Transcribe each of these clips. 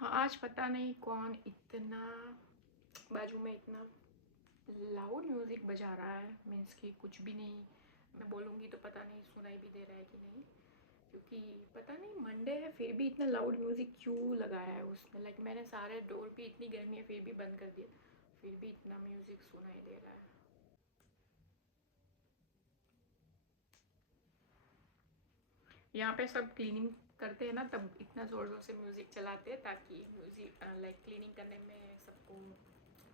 आज पता नहीं कौन इतना बाजू में इतना लाउड म्यूज़िक बजा रहा है। मीन्स कि कुछ भी नहीं, मैं बोलूँगी तो पता नहीं सुनाई भी दे रहा है कि नहीं, क्योंकि पता नहीं मंडे है फिर भी इतना लाउड म्यूज़िक क्यों लगाया है उसने। लाइक मैंने सारे डोर पे, इतनी गर्मी है फिर भी बंद कर दिया, फिर भी इतना म्यूज़िक सुनाई दे रहा है। यहाँ पे सब क्लीनिंग करते हैं ना, तब इतना ज़ोर ज़ोर से म्यूज़िक चलाते हैं ताकि म्यूज़िक लाइक क्लीनिंग करने में सबको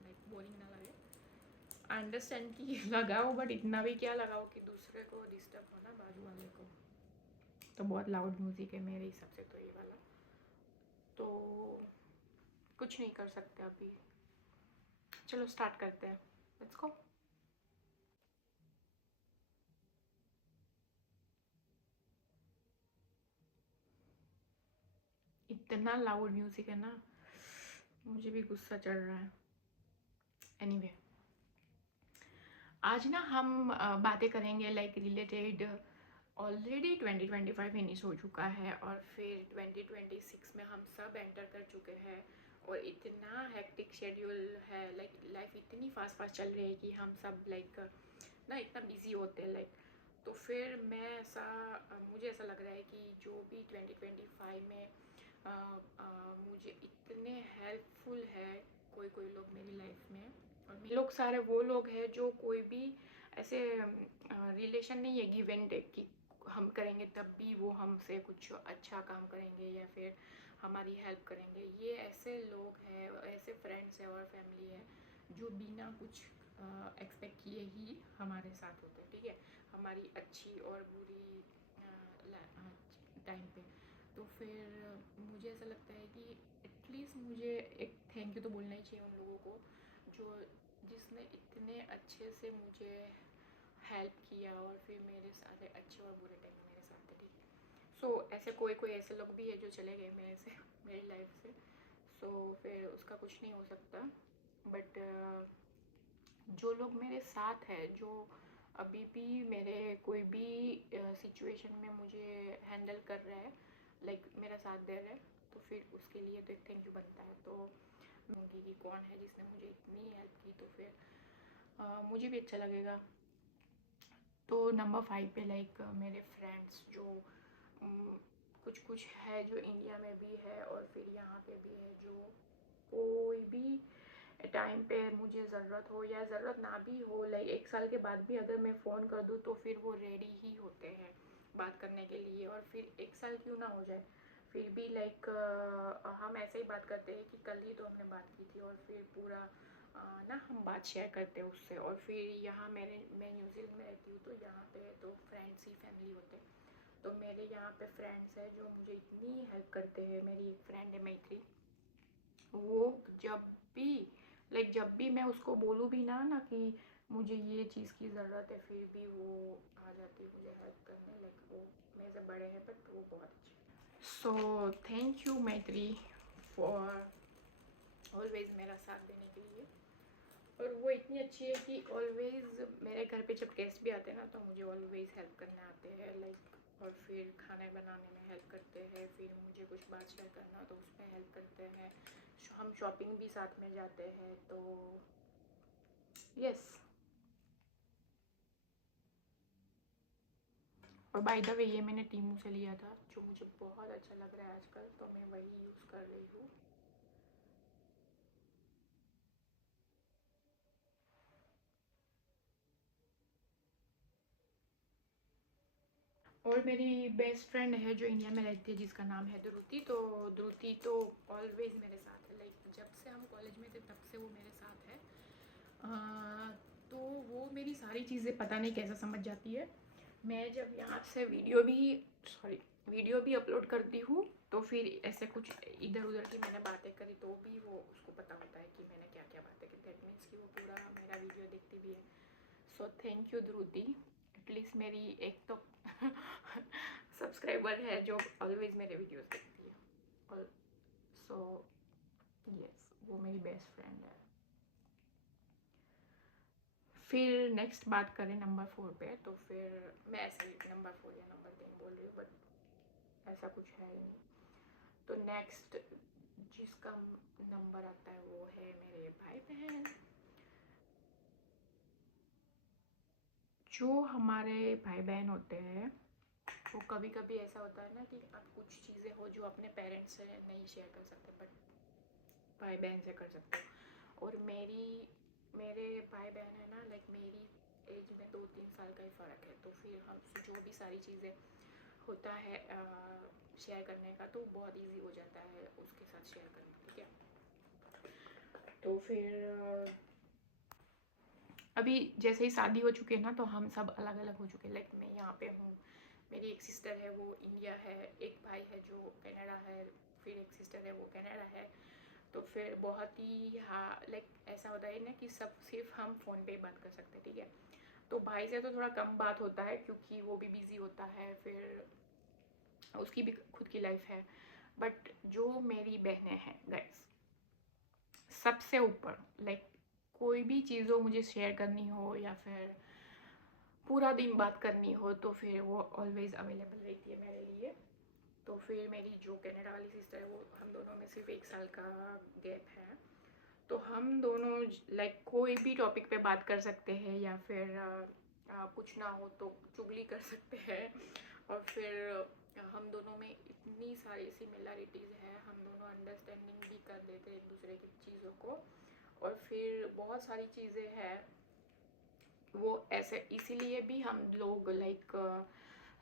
लाइक बोरिंग ना लगे। अंडरस्टैंड कि लगाओ, बट इतना भी क्या लगाओ कि दूसरे को डिस्टर्ब हो ना, बाजू वाले को। तो बहुत लाउड म्यूज़िक है मेरे हिसाब से तो ये वाला, तो कुछ नहीं कर सकते अभी। चलो स्टार्ट करते हैं, लेट्स गो। इतना लाउड म्यूज़िक है ना, मुझे भी गुस्सा चढ़ रहा है। एनीवे, आज ना हम बातें करेंगे लाइक रिलेटेड। ऑलरेडी 2025 फिनिश हो चुका है और फिर 2026 में हम सब एंटर कर चुके हैं, और इतना हेक्टिक शेड्यूल है। लाइक लाइफ इतनी फास्ट फास्ट चल रही है कि हम सब लाइक ना इतना बिजी होते हैं लाइक। तो फिर मैं मुझे ऐसा लग रहा है कि जो भी 2025 में मुझे इतने हेल्पफुल है कोई कोई लोग मेरी लाइफ में, और लोग सारे वो लोग हैं जो कोई भी ऐसे रिलेशन नहीं है गिव एंड टेक की हम करेंगे तब भी वो हमसे कुछ अच्छा काम करेंगे या फिर हमारी हेल्प करेंगे। ये ऐसे लोग हैं, ऐसे फ्रेंड्स हैं और फैमिली है जो बिना कुछ एक्सपेक्ट किए ही हमारे साथ होते हैं, ठीक है, हमारी अच्छी और बुरी टाइम पे। तो फिर मुझे ऐसा लगता है कि एटलीस्ट मुझे एक थैंक यू तो बोलना ही चाहिए उन लोगों को जो जिसने इतने अच्छे से मुझे हेल्प किया और फिर मेरे सारे अच्छे और बुरे टाइम मेरे साथ थे, ठीक है। सो ऐसे कोई कोई ऐसे लोग भी है जो चले गए मेरे से, मेरी लाइफ से। सो फिर उसका कुछ नहीं हो सकता, बट जो लोग मेरे साथ है, जो अभी भी मेरे कोई भी सिचुएशन में मुझे हैंडल कर रहे हैं, लाइक मेरा साथ दे रहे हैं, तो फिर उसके लिए तो एक थैंक यू बनता है। तो होंगी कि कौन है जिसने मुझे इतनी हेल्प की, तो फिर मुझे भी अच्छा लगेगा। तो नंबर 5 पे लाइक मेरे फ्रेंड्स जो कुछ कुछ है जो इंडिया में भी है और फिर यहाँ पे भी है, जो कोई भी टाइम पे मुझे ज़रूरत हो या ज़रूरत ना भी हो, लाइक 1 साल के बाद भी अगर मैं फ़ोन कर दूँ तो फिर वो रेडी ही होते हैं बात करने के लिए। और फिर 1 साल क्यों ना हो जाए, फिर भी लाइक हम ऐसे ही बात करते हैं कि कल ही तो हमने बात की थी, और फिर पूरा ना हम बात शेयर करते हैं उससे। और फिर यहाँ मैं न्यूजीलैंड में रहती हूँ, तो यहाँ पे तो फ्रेंड्स ही फैमिली होते हैं। तो मेरे यहाँ पे फ्रेंड्स हैं जो मुझे इतनी हेल्प करते हैं। मेरी एक फ्रेंड है मैत्री, वो जब भी जब भी मैं उसको बोलूँ भी ना कि मुझे ये चीज़ की ज़रूरत है, फिर भी वो आ जाती है मुझे हेल्प करने। लाइक वो मेरे से बड़े हैं बट वो बहुत अच्छे। सो थैंक यू मैत्री फॉर ऑलवेज मेरा साथ देने के लिए। और वो इतनी अच्छी है कि ऑलवेज मेरे घर पे जब गेस्ट भी आते हैं ना, तो मुझे ऑलवेज हेल्प करने आते हैं लाइक। और फिर खाना बनाने में हेल्प करते हैं, फिर मुझे कुछ बात शेयर करना तो उसमें हेल्प करते हैं। हम शॉपिंग भी साथ में जाते हैं, तो यस। और बाय द वे ये मैंने टीमू से लिया था, जो मुझे बहुत अच्छा लग रहा है आजकल, तो मैं वही यूज़ कर रही हूँ। और मेरी बेस्ट फ्रेंड है जो इंडिया में रहती है, जिसका नाम है द्रुति। तो द्रुति तो ऑलवेज मेरे साथ है, लाइक जब से हम कॉलेज में थे तब से वो मेरे साथ है। तो वो मेरी सारी चीज़ें पता नहीं कैसे समझ जाती है। मैं जब यहाँ से वीडियो भी अपलोड करती हूँ, तो फिर ऐसे कुछ इधर उधर की मैंने बातें करी तो भी वो उसको पता होता है कि मैंने क्या क्या बातें की। दैट मीन्स कि वो पूरा मेरा वीडियो देखती भी है। So thank you Dhruti, at least मेरी एक तो सब्सक्राइबर है जो ऑलवेज मेरे वीडियोस देखती है। और सो यस, वो मेरी बेस्ट फ्रेंड है। फिर नेक्स्ट बात करें नंबर 4 पे, तो फिर मैं ऐसे ही नंबर 4 या नंबर 10 बोल रही हूँ, बट ऐसा कुछ है ही नहीं। तो नेक्स्ट लेते हैं। जो हमारे भाई बहन होते हैं वो कभी कभी ऐसा होता है ना कि आप कुछ चीज़ें हो जो अपने पेरेंट्स से नहीं शेयर कर सकते बट भाई बहन से कर सकते हो। और मेरे भाई बहन है ना, लाइक मेरी एज में 2-3 साल का ही फ़र्क है, तो फिर हम जो भी सारी चीज़ें होता है शेयर करने का तो बहुत इजी हो जाता है उसके साथ शेयर करना, ठीक है। तो फिर अभी जैसे ही शादी हो चुकी है ना, तो हम सब अलग अलग हो चुके हैं। लाइक मैं यहाँ पे हूँ, मेरी एक सिस्टर है वो इंडिया है, एक भाई है जो कनाडा है, फिर एक सिस्टर है वो कनाडा है। तो फिर बहुत ही हाँ लाइक ऐसा होता है ना कि सब सिर्फ हम फ़ोन पे ही बात कर सकते हैं, ठीक है। तो भाई से तो थोड़ा कम बात होता है क्योंकि वो भी बिज़ी होता है, फिर उसकी भी खुद की लाइफ है। बट जो मेरी बहनें हैं गाइस, सबसे ऊपर लाइक कोई भी चीज़ हो मुझे शेयर करनी हो या फिर पूरा दिन बात करनी हो तो फिर वो ऑलवेज़ अवेलेबल रहती है मेरे लिए। तो फिर मेरी जो कनाडा वाली सिस्टर है वो हम दोनों में सिर्फ 1 साल का गैप है। तो हम दोनों लाइक कोई भी टॉपिक पे बात कर सकते हैं या फिर कुछ ना हो तो चुगली कर सकते हैं। और फिर हम दोनों में इतनी सारी सिमिलरिटीज़ हैं, हम दोनों अंडरस्टैंडिंग भी कर लेते हैं एक दूसरे की चीज़ों को। और फिर बहुत सारी चीज़ें हैं वो ऐसे इसीलिए भी हम लोग लाइक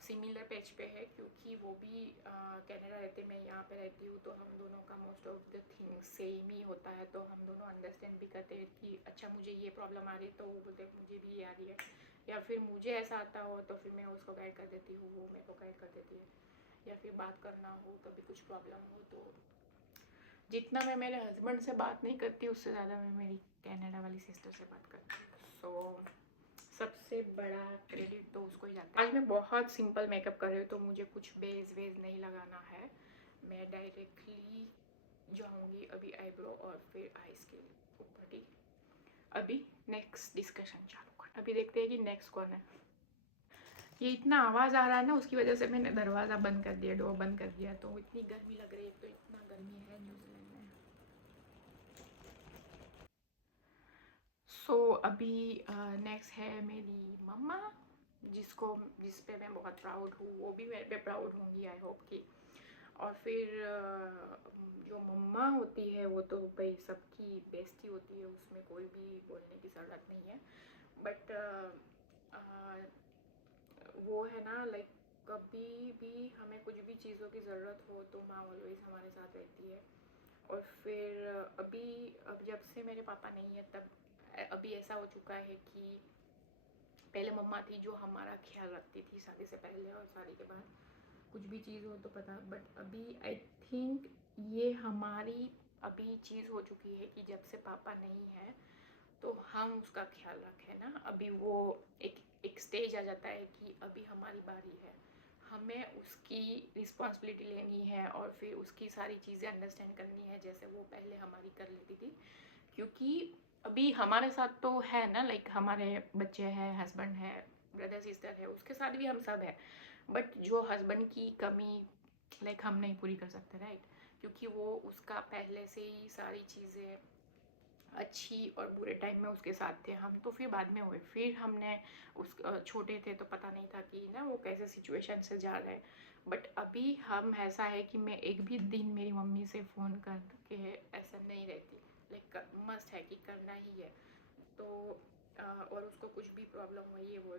सिमिलर पेज पे है क्योंकि वो भी कनाडा रहते, मैं यहाँ पे रहती हूँ, तो हम दोनों का most of the things same ही होता है। तो हम दोनों अंडरस्टैंड भी करते हैं कि अच्छा मुझे ये प्रॉब्लम आ रही है तो वो बोलते हैं मुझे भी ये आ रही है, या फिर मुझे ऐसा आता हो तो फिर मैं उसको गाइड कर देती हूँ, वो मेरे को गाइड कर देती है। या फिर बात करना हो कभी कुछ प्रॉब्लम हो तो जितना मैं मेरे हस्बैंड से बात नहीं करती उससे ज़्यादा मैं मेरी कनाडा वाली सिस्टर से बात करती हूँ। सो सबसे बड़ा क्रेडिट तो उसको ही जाता है। आज मैं बहुत सिंपल मेकअप कर रही हूँ तो मुझे कुछ बेस वेज नहीं लगाना है, मैं डायरेक्टली जाऊँगी अभी आईब्रो और फिर आईज के ऊपर, ठीक। अभी नेक्स्ट डिस्कशन चालू कर, अभी देखते हैं कि नेक्स्ट कौन है। ये इतना आवाज़ आ रहा है ना, उसकी वजह से मैंने दरवाज़ा बंद कर दिया, डोर बंद कर दिया। तो इतनी गर्मी लग रही है, तो इतना गर्मी है न्यूजीलैंड में। सो अभी नेक्स्ट है मेरी मम्मा, जिस पे मैं बहुत प्राउड हूँ, वो भी मेरे पे प्राउड होंगी आई होप कि। और फिर जो मम्मा होती है वो तो भाई सबकी बेस्टी होती है, उसमें कोई भी बोलने की ज़रूरत नहीं है। बट वो है ना लाइक कभी भी हमें कुछ भी चीज़ों की ज़रूरत हो तो माँ ऑलवेज हमारे साथ रहती है। और फिर अभी अब जब से मेरे पापा नहीं है तब अभी ऐसा हो चुका है कि पहले मम्मा थी जो हमारा ख्याल रखती थी शादी से पहले और शादी के बाद, कुछ भी चीज़ हो तो पता। बट अभी आई थिंक ये हमारी अभी चीज़ हो चुकी है कि जब से पापा नहीं है तो हम उसका ख्याल रखें ना। अभी वो एक स्टेज आ जाता है कि अभी हमारी बारी है, हमें उसकी रिस्पॉन्सिबिलिटी लेनी है और फिर उसकी सारी चीज़ें अंडरस्टैंड करनी है जैसे वो पहले हमारी कर लेती थी। क्योंकि अभी हमारे साथ तो है ना, लाइक हमारे बच्चे हैं, हस्बैंड है, ब्रदर सिस्टर है, उसके साथ भी हम सब है। बट जो हस्बैंड की कमी लाइक हम नहीं पूरी कर सकते, राइट। क्योंकि वो उसका पहले से ही सारी चीज़ें अच्छी और बुरे टाइम में उसके साथ थे, हम तो फिर बाद में हुए। फिर हमने उस छोटे थे तो पता नहीं था कि ना वो कैसे सिचुएशन से जा रहे हैं। बट अभी हम ऐसा है कि मैं एक भी दिन मेरी मम्मी से फ़ोन करके ऐसा नहीं रहती, लाइक मस्ट है कि करना ही है। तो और उसको कुछ भी प्रॉब्लम हुई है वो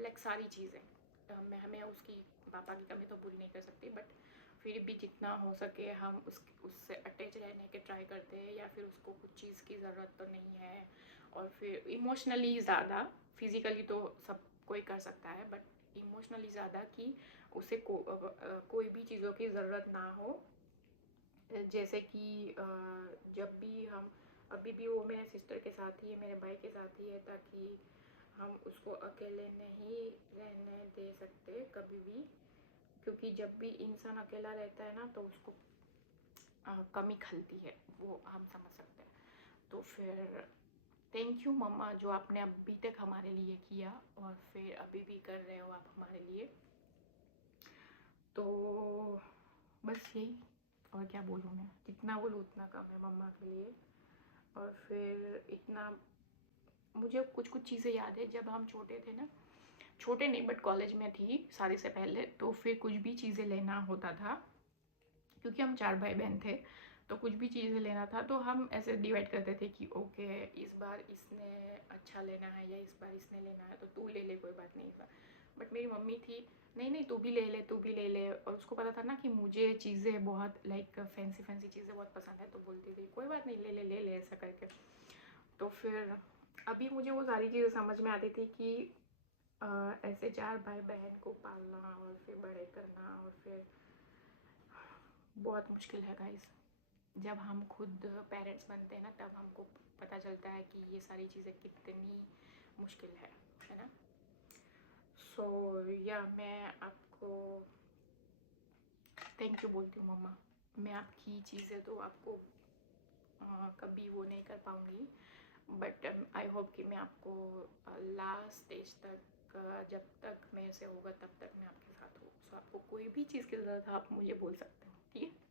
लाइक सारी चीज़ें मैं हमें उसकी पापा की कमी तो पूरी नहीं कर सकती, बट फिर भी जितना हो सके हम उससे अटैच रहने के ट्राई करते हैं। या फिर उसको कुछ चीज़ की ज़रूरत तो नहीं है, और फिर इमोशनली ज़्यादा, फिज़िकली तो सब कोई कर सकता है बट इमोशनली ज़्यादा कि उसे कोई भी चीज़ों की ज़रूरत ना हो। जैसे कि जब भी हम अभी भी वो मेरे सिस्टर के साथ ही है, मेरे भाई के साथ ही है, ताकि हम उसको अकेले नहीं रहने दे सकते कभी भी। क्योंकि जब भी इंसान अकेला रहता है ना तो उसको कमी खलती है, वो हम समझ सकते हैं। तो फिर थैंक यू मम्मा जो आपने अभी तक हमारे लिए किया और फिर अभी भी कर रहे हो आप हमारे लिए। तो बस यही, और क्या बोलूँ मैं, जितना बोलूँ उतना कम है मम्मा के लिए। और फिर इतना मुझे कुछ कुछ चीज़ें याद है जब हम छोटे थे ना, छोटे नहीं बट कॉलेज में थी शादी से पहले, तो फिर कुछ भी चीज़ें लेना होता था, क्योंकि हम 4 भाई बहन थे, तो कुछ भी चीज़ें लेना था तो हम ऐसे डिवाइड करते थे कि ओके इस बार इसने अच्छा लेना है या इस बार इसने लेना है तो तू ले ले, कोई बात नहीं। बट मेरी मम्मी थी, नहीं नहीं तू भी ले ले, तू भी ले ले, और उसको पता था ना कि मुझे चीज़ें बहुत लाइक फैंसी फैंसी चीज़ें बहुत पसंद है, तो बोलती थी कोई बात नहीं ले ले ले ले ऐसा करके। तो फिर अभी मुझे वो सारी चीज़ें समझ में आती थी कि ऐसे 4 भाई बहन को पालना और फिर बड़े करना, और फिर बहुत मुश्किल है गाइस। जब हम खुद पेरेंट्स बनते हैं ना तब हमको पता चलता है कि ये सारी चीज़ें कितनी मुश्किल है ना। सो या मैं आपको थैंक यू बोलती हूँ मम्मा। मैं आपकी चीज़ें तो आपको कभी वो नहीं कर पाऊँगी, बट आई होप कि मैं आपको लास्ट स्टेज तक जब तक मेरे से होगा तब तक मैं आपके साथ हूँ। सो आपको कोई भी चीज़ की ज़रूरत है आप मुझे बोल सकते हो, ठीक है।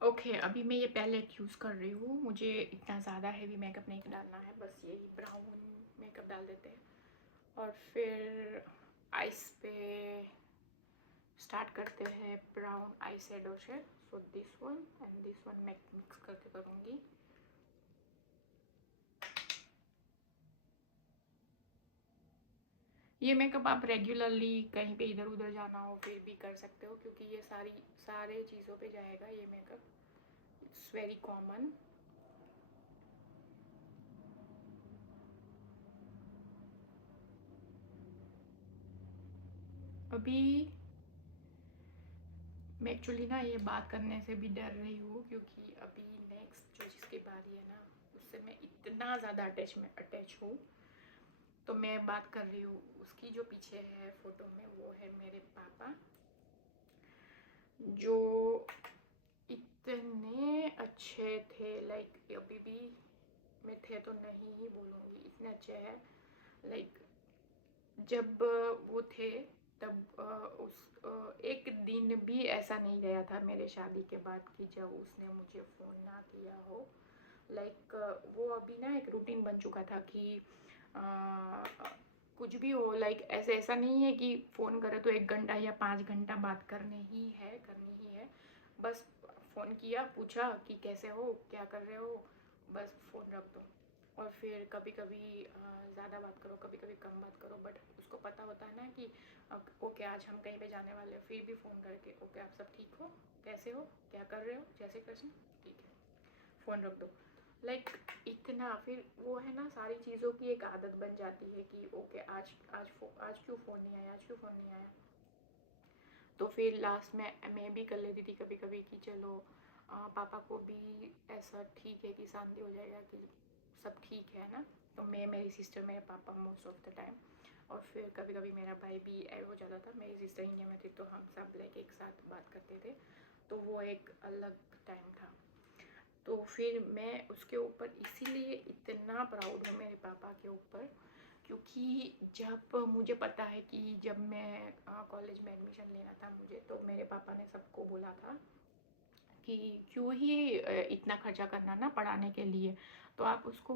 ओके अभी मैं ये पैलेट यूज़ कर रही हूँ, मुझे इतना ज़्यादा हैवी मेकअप नहीं डालना है, बस यही ब्राउन मेकअप डाल देते हैं और फिर आइस पे स्टार्ट करते हैं ब्राउन आई शेडो से। So this one and this one मैं मिक्स करके करूँगी। ये मेकअप आप रेगुलरली कहीं पे इधर उधर जाना हो फिर भी कर सकते हो, क्योंकि ये सारे चीज़ों पे जाएगा ये मेकअप, इट्स वेरी कॉमन। अभी मैं एक्चुअली ना ये बात करने से भी डर रही हूँ, क्योंकि अभी नेक्स्ट जो जिसकी बारी है ना उससे मैं इतना ज़्यादा अटैच हूँ। तो मैं बात कर रही हूँ उसकी, जो पीछे है फोटो में वो है मेरे पापा, जो इतने अच्छे थे, लाइक अभी भी मैं थे तो नहीं ही बोलूँगी, इतने अच्छे हैं। लाइक जब वो थे तब एक दिन भी ऐसा नहीं गया था मेरे शादी के बाद कि जब उसने मुझे फ़ोन ना किया हो। लाइक वो अभी ना एक रूटीन बन चुका था कि कुछ भी हो, लाइक ऐसा नहीं है कि फ़ोन करे तो 1 घंटा या 5 घंटा बात करनी ही है। बस फ़ोन किया, पूछा कि कैसे हो, क्या कर रहे हो, बस फ़ोन रख दो। और फिर कभी कभी ज़्यादा बात करो, कभी कभी कम बात करो, बट उसको पता होता है ना कि ओके आज हम कहीं पे जाने वाले हैं, फिर भी फ़ोन करके ओके आप सब ठीक हो, कैसे हो, क्या कर रहे हो, जैसे कृष्ण, ठीक है फ़ोन रख दो। लाइक इतना फिर वो है ना सारी चीज़ों की एक आदत बन जाती है कि ओके आज क्यों फ़ोन नहीं आया, आज क्यों फ़ोन नहीं आया। तो फिर लास्ट में मैं भी कर लेती थी कभी कभी कि चलो पापा को भी ऐसा ठीक है कि शांति हो जाएगा कि सब ठीक है ना। तो मैं, मेरी सिस्टर, मेरे पापा मोस्ट ऑफ द टाइम, और फिर कभी कभी मेरा भाई भी ऐड हो जाता था। मेरी सिस्टर इंडिया में थी तो हम सब लाइक एक साथ बात करते थे, तो वो एक अलग टाइम था। तो फिर मैं उसके ऊपर इसीलिए इतना प्राउड हूँ मेरे पापा के ऊपर, क्योंकि जब मुझे पता है कि जब मैं कॉलेज में एडमिशन लेना था मुझे, तो मेरे पापा ने सबको बोला था कि क्यों ही इतना खर्चा करना ना पढ़ाने के लिए, तो आप उसको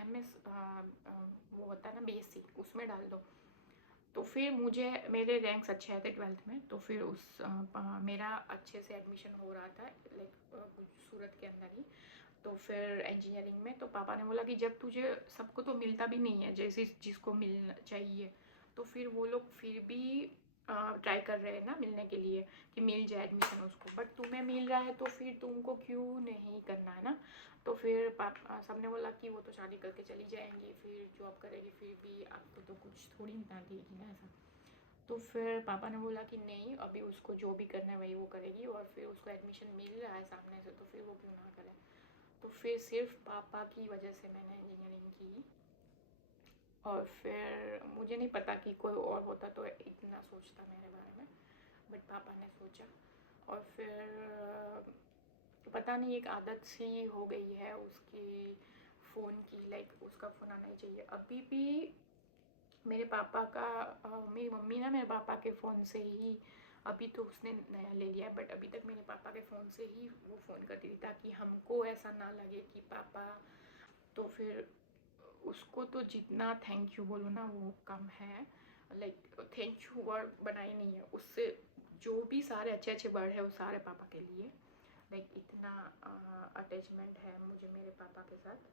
MS वो होता है ना BSc उसमें डाल दो। तो फिर मुझे मेरे रैंक्स अच्छे आए थे 12th में, तो फिर मेरा अच्छे से एडमिशन हो रहा था लाइक सूरत के अंदर ही। तो फिर इंजीनियरिंग में तो पापा ने बोला कि जब तुझे सबको तो मिलता भी नहीं है जैसे जिसको मिलना चाहिए, तो फिर वो लोग फिर भी ट्राई कर रहे हैं ना मिलने के लिए कि मिल जाए एडमिशन उसको, बट तुम्हें मिल रहा है तो फिर तुमको क्यों नहीं करना है ना। तो फिर पापा सबने बोला कि वो तो शादी करके चली जाएंगी, फिर जॉब करेगी, फिर भी आपको तो कुछ थोड़ी ना देगी ना ऐसा। तो फिर पापा ने बोला कि नहीं अभी उसको जो भी करना है वही वो करेगी, और फिर उसको एडमिशन मिल रहा है सामने से तो फिर वो क्यों ना करे। तो फिर सिर्फ पापा की वजह से मैंने इंजीनियरिंग की। और फिर मुझे नहीं पता कि कोई और होता तो इतना सोचता मेरे बारे में, बट पापा ने सोचा। और फिर पता नहीं एक आदत सी हो गई है उसकी फ़ोन की, लाइक उसका फ़ोन आना ही चाहिए अभी भी। मेरे पापा का मेरी मम्मी ना मेरे पापा के फ़ोन से ही अभी तो उसने नया ले लिया है, बट अभी तक मेरे पापा के फ़ोन से ही वो फ़ोन करती थी ताकि हमको ऐसा ना लगे कि पापा, तो फिर उसको तो जितना थैंक यू बोलो ना वो कम है। लाइक थैंक यू वर्ड बनाई नहीं है उससे, जो भी सारे अच्छे अच्छे वर्ड है वो सारे पापा के लिए। लाइक इतना अटैचमेंट है मुझे मेरे पापा के साथ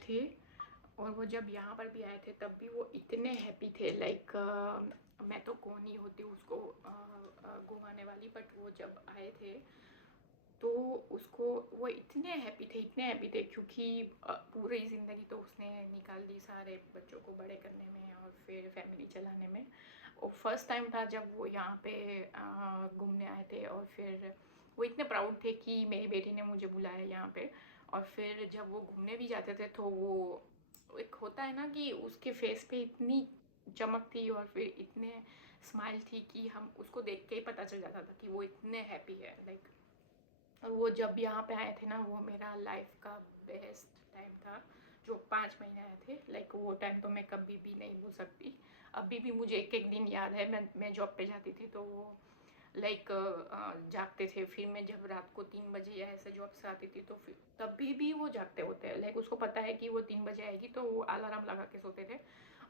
थे। और वो जब यहाँ पर भी आए थे तब भी वो इतने हैप्पी थे। लाइक मैं तो कौन ही होती उसको घुमाने वाली, बट वो जब आए थे तो उसको वो इतने हैप्पी थे क्योंकि पूरी ज़िंदगी तो उसने निकाल दी सारे बच्चों को बड़े करने में और फिर फैमिली चलाने में। और फर्स्ट टाइम था जब वो यहाँ पे घूमने आए थे, और फिर वो इतने प्राउड थे कि मेरी बेटी ने मुझे बुलाया यहाँ पे। और फिर जब वो घूमने भी जाते थे तो वो एक होता है ना कि उसके फेस पे इतनी चमक थी और फिर इतने स्माइल थी कि हम उसको देख के ही पता चल जाता था कि वो इतने हैप्पी है। लाइक और वो जब यहाँ पे आए थे ना वो मेरा लाइफ का बेस्ट टाइम था, जो 5 महीने आए थे। लाइक वो टाइम तो मैं कभी भी नहीं भूल सकती। अभी भी मुझे एक एक दिन याद है। मैं जॉब पे जाती थी तो वो लाइक जागते थे, फिर मैं जब रात को 3 बजे या ऐसे जॉब से आती थी तो फिर तभी भी वो जागते होते हैं। लाइक उसको पता है कि वो 3 बजे आएगी तो वो अलार्म लगा के सोते थे।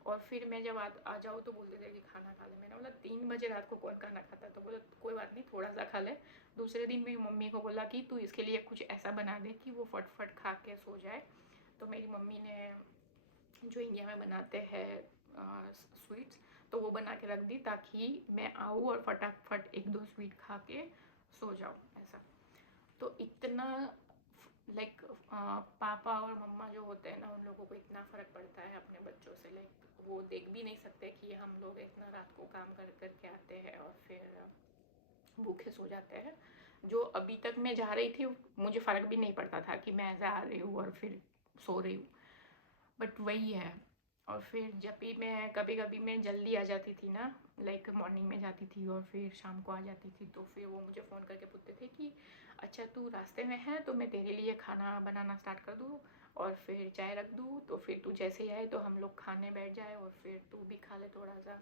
और फिर मैं जब आ जाऊँ तो बोलते थे कि खाना खा ले। मैंने बोला 3 बजे रात को कौन खाना खाता है, तो बोला कोई बात नहीं थोड़ा सा खा ले। दूसरे दिन मेरी मम्मी को बोला कि तू इसके लिए कुछ ऐसा बना दे कि वो फटफट खा के सो जाए। तो मेरी मम्मी ने जो इंडिया में बनाते हैं स्वीट्स, तो वो बना के रख दी ताकि मैं आऊँ और फटाफट एक दो स्वीट खा के सो जाऊँ ऐसा। तो इतना लाइक पापा और मम्मा जो होते हैं ना उन लोगों को इतना फ़र्क पड़ता है अपने बच्चों से। लाइक वो देख भी नहीं सकते कि हम लोग इतना रात को काम कर कर के आते हैं और फिर भूखे सो जाते हैं। जो अभी तक मैं जा रही थी मुझे फ़र्क भी नहीं पड़ता था कि मैं जा रही हूँ और फिर सो रही हूँ, बट वही है। और फिर जब भी मैं कभी कभी मैं जल्दी आ जाती थी ना, लाइक मॉर्निंग में जाती थी और फिर शाम को आ जाती थी, तो फिर वो मुझे फ़ोन करके पूछते थे कि अच्छा तू रास्ते में है तो मैं तेरे लिए खाना बनाना स्टार्ट कर दूँ और फिर चाय रख दूँ, तो फिर तू जैसे ही आए तो हम लोग खाने बैठ जाए और फिर तू भी खा ले थोड़ा सा।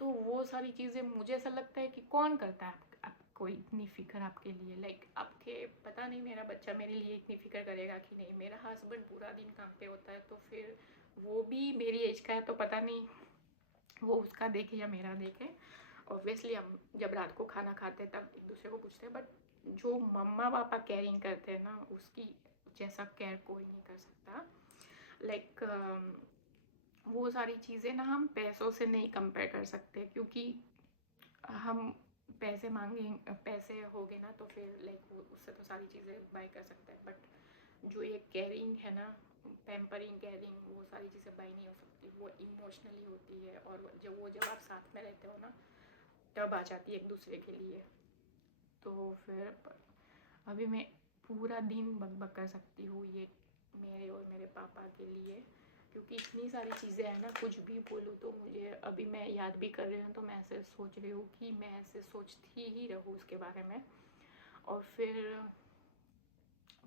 तो वो सारी चीज़ें मुझे ऐसा लगता है कि कौन करता है आपको इतनी फ़िक्र आपके लिए। लाइक आपके पता नहीं मेरा बच्चा मेरे लिए इतनी फ़िक्र करेगा कि नहीं। मेरा हस्बैंड पूरा दिन काम पे होता है तो फिर वो भी मेरी एज का है, तो पता नहीं वो उसका देखे या मेरा देखे। ऑब्वियसली हम जब रात को खाना खाते हैं तब एक दूसरे को पूछते हैं, बट जो मम्मा पापा केयरिंग करते हैं ना उसकी जैसा केयर कोई नहीं कर सकता। लाइक वो सारी चीज़ें ना हम पैसों से नहीं कंपेयर कर सकते, क्योंकि हम पैसे मांगें पैसे हो गए ना तो फिर लाइक उससे तो सारी चीज़ें बाय कर सकते हैं, बट जो ये केयरिंग है ना, पैम्परिंग केयरिंग, वो सारी चीज़ें बाय नहीं हो सकती। वो इमोशनली होती है और जब आप साथ में रहते हो ना तब आ जाती है एक दूसरे के लिए। तो फिर अभी मैं पूरा दिन बक कर सकती हूँ ये मेरे और मेरे पापा के लिए, क्योंकि इतनी सारी चीज़ें हैं ना, कुछ भी बोलूँ तो मुझे अभी मैं याद भी कर रही हूँ तो मैं ऐसे सोच रही हूँ कि मैं ऐसे सोचती ही रहूँ उसके बारे में। और फिर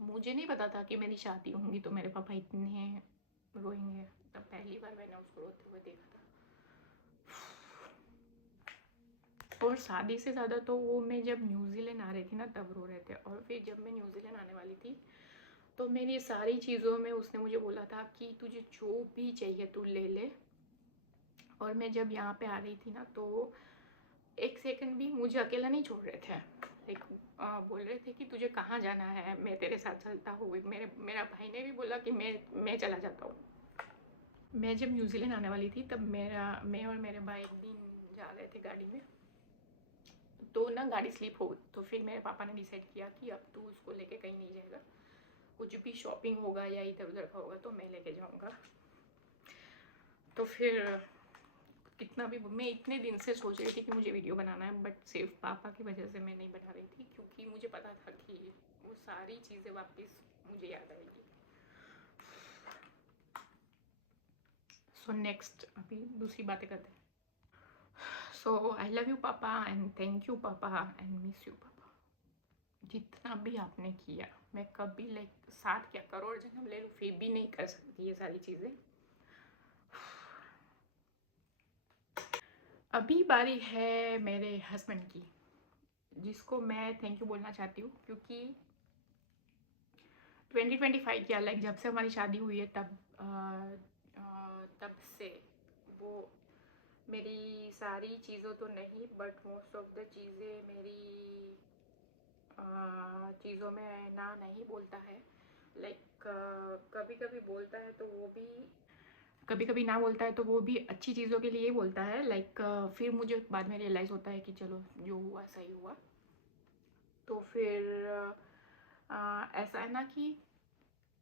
मुझे नहीं पता था कि मेरी शादी होंगी तो मेरे पापा इतने रोएंगे। तब पहली बार मैंने उसको रोते हुए देखा था। और शादी से ज़्यादा तो वो मैं जब न्यूज़ीलैंड आ रही थी ना तब रो रहे थे। और फिर जब मैं न्यूज़ीलैंड आने वाली थी तो मेरी सारी चीज़ों में उसने मुझे बोला था कि तुझे जो भी चाहिए तू ले ले। और मैं जब यहाँ पे आ रही थी ना तो एक सेकंड भी मुझे अकेला नहीं छोड़ रहे थे। लाइक बोल रहे थे कि तुझे कहाँ जाना है, मैं तेरे साथ चलता हूँ। मेरा भाई ने भी बोला कि मैं चला जाता हूँ। मैं जब न्यूज़ीलैंड आने वाली थी तब मैं और मेरे भाई एक दिन जा रहे थे गाड़ी में, तो ना गाड़ी स्लिप हो गई। तो फिर मेरे पापा ने डिसाइड किया कि अब तू उसको लेके कहीं नहीं जाएगा, कुछ भी शॉपिंग होगा या इधर उधर का होगा तो मैं लेके जाऊँगा। तो फिर कितना भी मैं इतने दिन से सोच रही थी कि मुझे वीडियो बनाना है, बट सिर्फ पापा की वजह से मैं नहीं बना रही थी, क्योंकि मुझे पता था कि वो सारी चीज़ें वापस मुझे याद आएगी। सो नेक्स्ट अभी दूसरी बातें करते हैं। सो आई लव यू पापा एंड थैंक यू पापा एंड मिस यू पापा। जितना भी आपने किया मैं कभी लाइक 7 या करोड़ जन्म ले लूँ फिर भी नहीं कर सकती ये सारी चीज़ें। अभी बारी है मेरे हस्बैंड की, जिसको मैं थैंक यू बोलना चाहती हूँ, क्योंकि 2025 क्या, लाइक जब से हमारी शादी हुई है तब से वो मेरी सारी चीज़ों तो नहीं, बट मोस्ट ऑफ द चीज़ें मेरी चीज़ों में ना नहीं बोलता है। लाइक कभी कभी बोलता है तो वो भी, कभी कभी ना बोलता है तो वो भी अच्छी चीज़ों के लिए ही बोलता है। लाइक फिर मुझे बाद में रियलाइज़ होता है कि चलो जो हुआ सही हुआ। तो फिर ऐसा है ना कि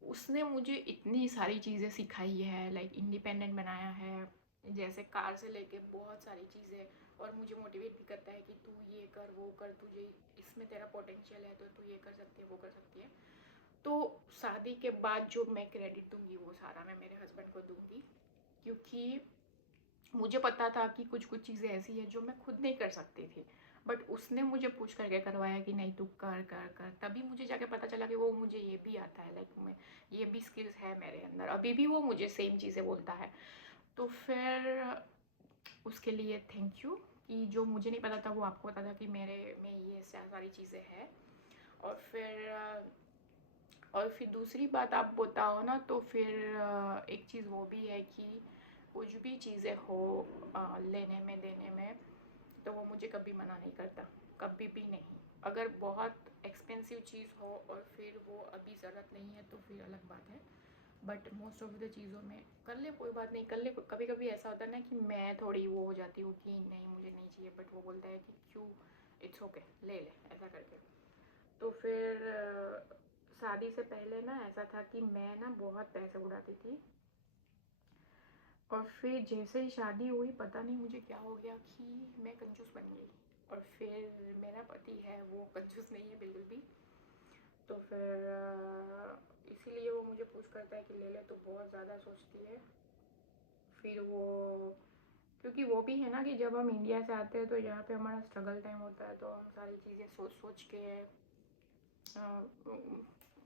उसने मुझे इतनी सारी चीज़ें सिखाई है, लाइक इंडिपेंडेंट बनाया है, जैसे कार से लेके बहुत सारी चीज़ें, और मुझे मोटिवेट भी करता है कि तू ये कर वो कर, तुझे इसमें तेरा पोटेंशियल है तो तू ये कर सकती है वो कर सकती है। तो शादी के बाद जो मैं क्रेडिट दूंगी वो सारा मैं मेरे हस्बैंड को दूंगी, क्योंकि मुझे पता था कि कुछ कुछ चीज़ें ऐसी है जो मैं खुद नहीं कर सकती थी, बट उसने मुझे पूछ करके करवाया कि नहीं तू कर कर कर, तभी मुझे जाके पता चला कि वो मुझे ये भी आता है, लाइक मैं ये भी स्किल्स है मेरे अंदर। अभी भी वो मुझे सेम चीज़ें बोलता है। तो फिर उसके लिए थैंक यू, कि जो मुझे नहीं पता था वो आपको पता था कि मेरे में ये सारी चीज़ें हैं। और फिर दूसरी बात आप बताओ ना, तो फिर एक चीज़ वो भी है कि कुछ भी चीज़ें हो लेने में देने में, तो वो मुझे कभी मना नहीं करता, कभी भी नहीं। अगर बहुत एक्सपेंसिव चीज़ हो और फिर वो अभी ज़रूरत नहीं है तो फिर अलग बात है, बट मोस्ट ऑफ द चीज़ों में कर ले कोई बात नहीं, कर ले। कभी कभी ऐसा होता है ना कि मैं थोड़ी वो हो जाती हूँ कि नहीं मुझे नहीं चाहिए, बट वो बोलता है कि क्यों, इट्स ओके ले ले, ऐसा करके। तो फिर शादी से पहले ना ऐसा था कि मैं ना बहुत पैसे उड़ाती थी, और फिर जैसे ही शादी हुई पता नहीं मुझे क्या हो गया कि मैं कंजूस बन गई। और फिर मेरा पति है वो कंजूस नहीं है बिल्कुल भी। तो फिर इसीलिए वो मुझे पूछ करता है कि ले ले, तो बहुत ज़्यादा सोचती है। फिर वो, क्योंकि वो भी है ना कि जब हम इंडिया से आते हैं तो यहाँ पे हमारा स्ट्रगल टाइम होता है, तो हम सारी चीज़ें सोच सोच के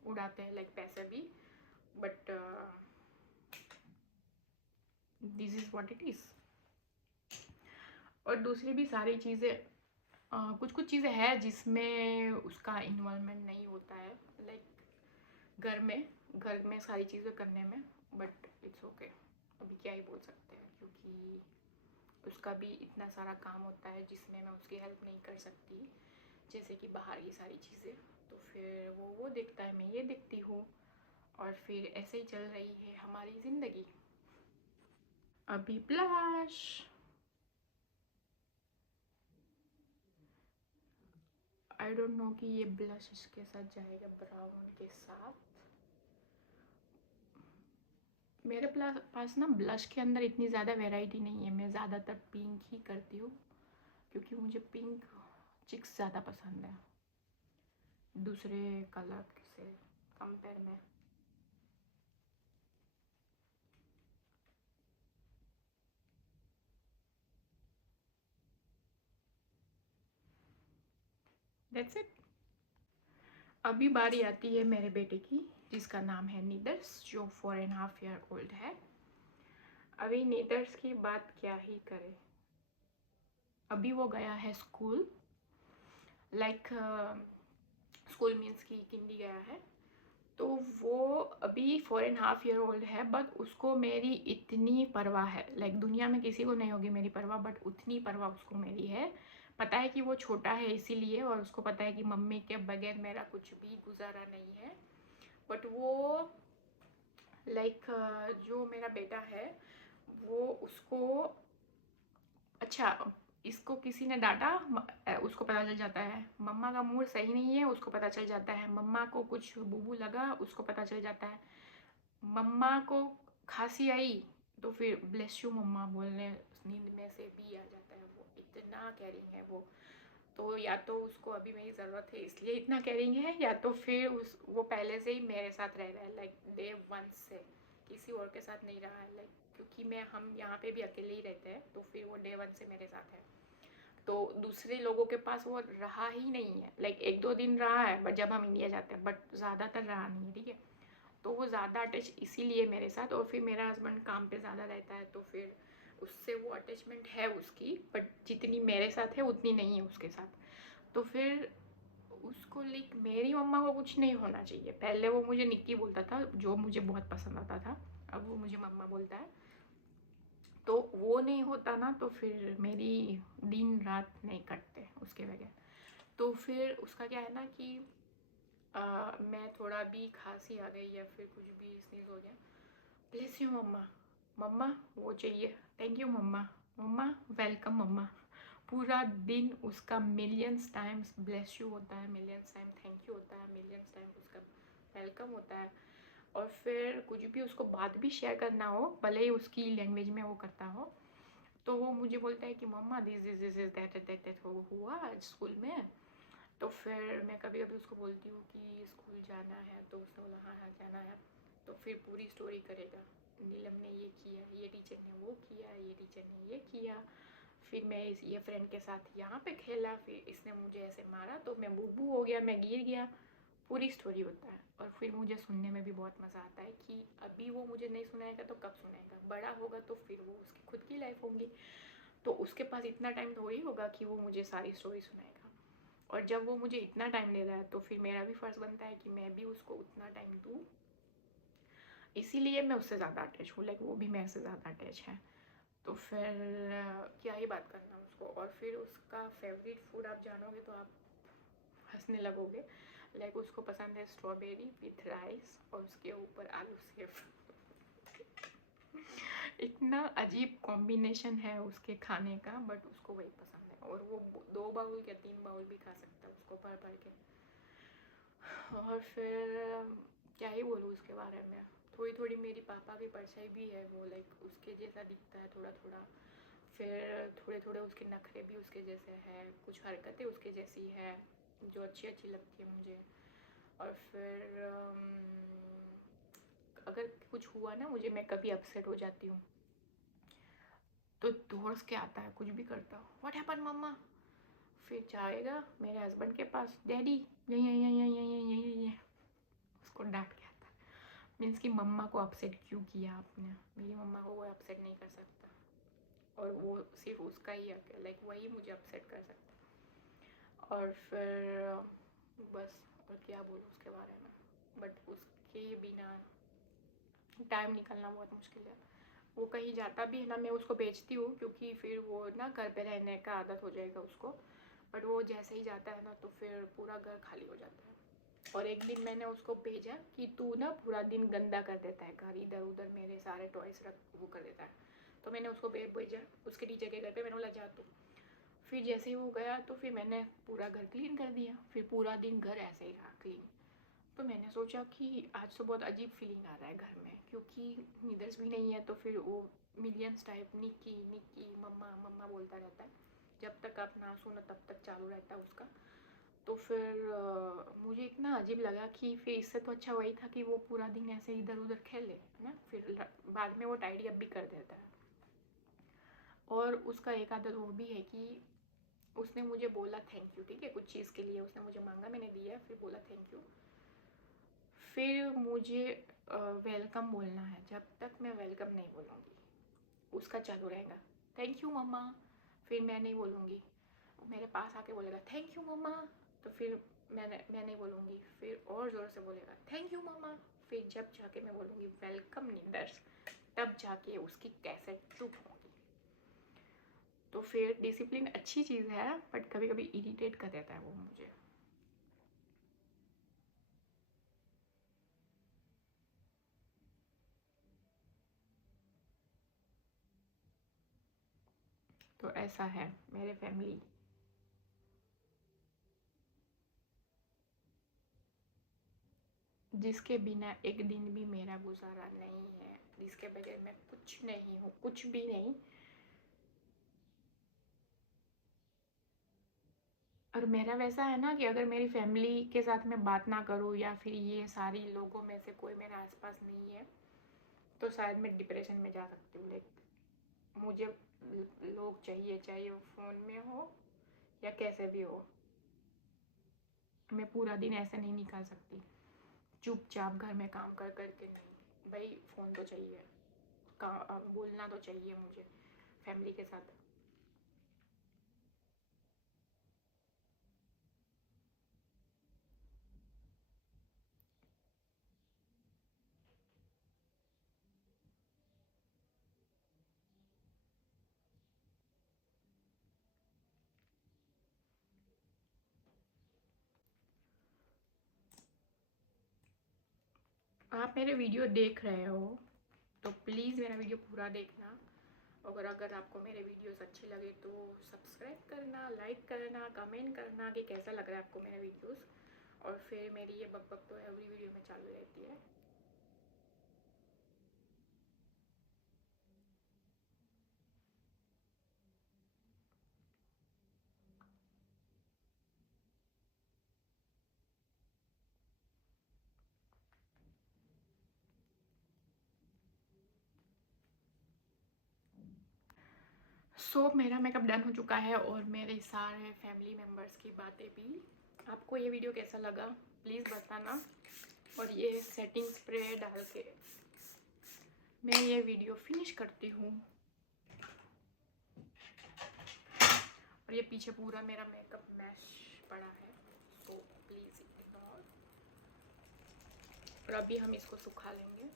उड़ाते हैं, लाइक पैसे भी, but this is what it is. और दूसरी भी सारी चीज़ें, कुछ कुछ चीज़ें हैं जिसमें उसका इन्वॉल्वमेंट नहीं होता है, लाइक घर में सारी चीज़ें करने में, बट इट्स ओके। अभी क्या ही बोल सकते हैं, क्योंकि उसका भी इतना सारा काम होता है जिसमें मैं उसकी हेल्प नहीं कर सकती, जैसे कि बाहर की सारी चीज़ें। तो फिर वो देखता है, मैं ये देखती हूँ, और फिर ऐसे ही चल रही है हमारी ज़िंदगी। अभी ब्लश, आई डोंट नो कि ये ब्लश इसके साथ जाएगा ब्राउन के साथ। मेरे पास ना ब्लश के अंदर इतनी ज़्यादा वैरायटी नहीं है, मैं ज़्यादातर पिंक ही करती हूँ, क्योंकि मुझे पिंक चिक्स ज़्यादा पसंद है दूसरे कलर से कंपेयर में। That's it. अभी बारी आती है मेरे बेटे की, जिसका नाम है नीदर्स, जो 4.5 ईयर ओल्ड है। अभी नीदर्स की बात क्या ही करें, अभी वो गया है स्कूल, लाइक स्कूल मीन्स कि किंडी गया है। तो वो अभी 4.5 ईयर ओल्ड है, बट उसको मेरी इतनी परवाह है, लाइक दुनिया में किसी को नहीं होगी मेरी परवाह, बट उतनी परवाह उसको मेरी है। पता है कि वो छोटा है इसीलिए, और उसको पता है कि मम्मी के बगैर मेरा कुछ भी गुजारा नहीं है। बट वो लाइक जो मेरा बेटा है वो उसको, अच्छा, इसको किसी ने डांटा, उसको पता चल जाता है। मम्मा का मूड सही नहीं है, उसको पता चल जाता है। मम्मा को कुछ बुबू लगा, उसको पता चल जाता है। मम्मा को खांसी आई तो फिर ब्लेस यू मम्मा बोलने नींद में से भी आ जाता है। वो इतना केयरिंग है वो। तो या तो उसको अभी मेरी ज़रूरत है इसलिए इतना केयरिंग है, या तो फिर वो पहले से ही मेरे साथ रह रहा है, लाइक डे 1 से किसी और के साथ नहीं रहा है, लाइक क्योंकि हम यहाँ पे भी अकेले ही रहते हैं, तो फिर वो डे 1 से मेरे साथ है। तो दूसरे लोगों के पास वो रहा ही नहीं है, लाइक 1-2 दिन रहा है, बट जब हम इंडिया जाते हैं, बट ज़्यादातर रहा नहीं है, ठीक है। तो वो ज़्यादा अटैच इसीलिए मेरे साथ। और फिर मेरा हस्बैंड काम पे ज़्यादा रहता है, तो फिर उससे वो अटैचमेंट है उसकी, बट जितनी मेरे साथ है उतनी नहीं है उसके साथ। तो फिर उसको लाइक मेरी मम्मा को कुछ नहीं होना चाहिए। पहले वो मुझे निक्की बोलता था, जो मुझे बहुत पसंद आता था, अब वो मुझे मम्मा बोलता है। तो वो नहीं होता ना, तो फिर मेरी दिन रात नहीं कटते उसके बगैर। तो फिर उसका क्या है ना कि मैं थोड़ा भी खांसी आ गई या फिर कुछ भी स्नीज हो गया, ब्लेस यू मम्मा, मम्मा वो चाहिए, थैंक यू मम्मा, मम्मा वेलकम मम्मा। पूरा दिन उसका मिलियंस टाइम्स ब्लेस यू होता है, मिलियंस टाइम थैंक यू होता है, मिलियंस टाइम उसका वेलकम होता है। और फिर कुछ भी उसको बात भी शेयर करना हो, भले ही उसकी लैंग्वेज में वो करता हो, तो वो मुझे बोलता है कि मम्मा दिस इज दैट हुआ आज स्कूल में। तो फिर मैं कभी कभी उसको बोलती हूँ कि स्कूल जाना है, तो उसने बोला हाँ हाँ जाना है। तो फिर पूरी स्टोरी करेगा, नीलम ने ये किया, ये टीचर ने वो किया, ये टीचर ने ये किया, फिर मैं ये फ्रेंड के साथ यहाँ पे खेला, फिर इसने मुझे ऐसे मारा तो मैं बूबू हो गया, मैं गिर गया। पूरी स्टोरी होता है। और फिर मुझे सुनने में भी बहुत मज़ा आता है कि अभी वो मुझे नहीं सुनाएगा तो कब सुनाएगा, बड़ा होगा तो फिर वो उसकी खुद की लाइफ होगी, तो उसके पास इतना टाइम थोड़ी होगा कि वो मुझे सारी स्टोरी सुनाएगा। और जब वो मुझे इतना टाइम दे रहा है तो फिर मेरा भी फ़र्ज़ बनता है कि मैं भी उसको उतना टाइम दूँ। इसीलिए मैं उससे ज़्यादा अटैच हूँ, लाइक वो भी मेरे से ज़्यादा अटैच है। तो फिर क्या ही बात करना उसको। और फिर उसका फेवरेट फूड आप जानोगे तो आप हंसने लगोगे। लाइक उसको पसंद है स्ट्रॉबेरी विथ राइस और उसके ऊपर आलू सेव। इतना अजीब कॉम्बिनेशन है उसके खाने का, बट उसको वही पसंद है। और वो 2 बाउल या 3 बाउल भी खा सकता है उसको भर भर के। और फिर क्या ही बोलूँ उसके बारे में। थोड़ी थोड़ी मेरी पापा की परछाई भी है, वो लाइक उसके जैसा दिखता है थोड़ा थोड़ा। फिर थोड़े थोड़े उसके नखरे भी उसके जैसे हैं, कुछ हरकतें उसके जैसी है जो अच्छी अच्छी लगती है मुझे। और फिर अगर कुछ हुआ ना मुझे, मैं कभी अपसेट हो जाती हूँ तो दौड़ के आता है, कुछ भी करता हो, व्हाट हैपन मम्मा। फिर जाएगा मेरे हस्बैंड के पास, डैडी यही यही यही यही यही यही यही, उसको डांट के आता है। मीन्स कि मम्मा को अपसेट क्यों किया आपने, मेरी मम्मा को वो अपसेट नहीं कर सकता, और वो सिर्फ उसका ही हक है, लाइक वही मुझे अपसेट कर सकता। और फिर बस, और क्या बोलूँ उसके बारे में। बट उसके बिना टाइम निकलना बहुत मुश्किल है। वो कहीं जाता भी है ना, मैं उसको भेजती हूँ क्योंकि फिर वो ना घर पे रहने का आदत हो जाएगा उसको। बट वो जैसे ही जाता है ना तो फिर पूरा घर खाली हो जाता है। और एक दिन मैंने उसको भेजा कि तू ना पूरा दिन गंदा कर देता है घर, इधर उधर मेरे सारे टॉयस रख वो कर देता है। तो मैंने उसको भेजा उसके टीचर के घर पे, मैंने बोला जा तू। फिर जैसे ही वो गया तो फिर मैंने पूरा घर क्लीन कर दिया, फिर पूरा दिन घर ऐसे ही रहा क्लीन। तो मैंने सोचा कि आज तो बहुत अजीब फीलिंग आ रहा है घर में, क्योंकि नीदर्स भी नहीं है। तो फिर वो मिलियंस टाइप निक्की निक्की मम्मा मम्मा बोलता रहता है, जब तक आप ना सुनो तब तक चालू रहता है उसका। तो फिर मुझे इतना अजीब लगा कि फिर इससे तो अच्छा वही था कि वो पूरा दिन ऐसे इधर उधर खेल ले ना, फिर बाद में वो टाइडी अप भी कर देता है। और उसका एक आदत वो भी है कि उसने मुझे बोला थैंक यू, ठीक है, कुछ चीज़ के लिए उसने मुझे मांगा, मैंने दिया, फिर बोला थैंक यू। फिर मुझे वेलकम बोलना है, जब तक मैं वेलकम नहीं बोलूँगी उसका चालू रहेगा थैंक यू मम्मा। फिर मैं नहीं बोलूँगी, मेरे पास आके बोलेगा थैंक यू मम्मा। तो फिर मैं नहीं बोलूँगी, फिर और ज़ोर से बोलेगा थैंक यू मम्मा। फिर जब जाके मैं बोलूँगी वेलकम नीदर्स, तब जाके उसकी कैसेट चुप होगी। तो फिर डिसिप्लिन अच्छी चीज़ है, बट कभी कभी इरिटेट कर देता है वो मुझे। तो ऐसा है मेरे फैमिली। जिसके बिना एक दिन भी मेरा गुजारा नहीं है, जिसके बगैर मैं कुछ नहीं हूँ, कुछ भी नहीं। और मेरा वैसा है ना कि अगर मेरी फैमिली के साथ मैं बात ना करूँ या फिर ये सारी लोगों में से कोई मेरे आसपास नहीं है, तो शायद मैं डिप्रेशन में जा सकती हूँ। लाइक मुझे लोग चाहिए, चाहे वो फ़ोन में हो या कैसे भी हो। मैं पूरा दिन ऐसे नहीं निकाल सकती चुपचाप घर में काम कर करके, नहीं भाई, फ़ोन तो चाहिए, काम बोलना तो चाहिए मुझे। फैमिली के साथ। आप मेरे वीडियो देख रहे हो तो प्लीज़ मेरा वीडियो पूरा देखना, और अगर आपको मेरे वीडियोस अच्छे लगे तो सब्सक्राइब करना, लाइक करना, कमेंट करना कि कैसा लग रहा है आपको मेरे वीडियोस। और फिर मेरी ये बकबक तो एवरी वीडियो में चालू रहती है। मेरा मेकअप डन हो चुका है और मेरे सारे फैमिली मेम्बर्स की बातें भी। आपको ये वीडियो कैसा लगा प्लीज़ बताना। और ये सेटिंग स्प्रे डाल के मैं ये वीडियो फिनिश करती हूँ। और ये पीछे पूरा मेरा मेकअप मैश पड़ा है, सो प्लीज़ इग्नोर। और अभी हम इसको सुखा लेंगे।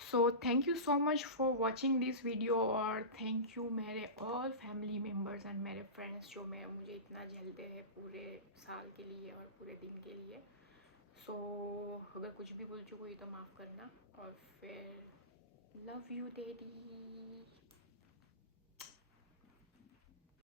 So thank you so much for watching this video, और थैंक यू मेरे ऑल फैमिली मेम्बर्स एंड मेरे फ्रेंड्स जो मुझे इतना झेलते हैं पूरे साल के लिए और पूरे दिन के लिए। अगर कुछ भी भूल चुकी हुई तो माफ़ करना। और फिर लव यू डैडी।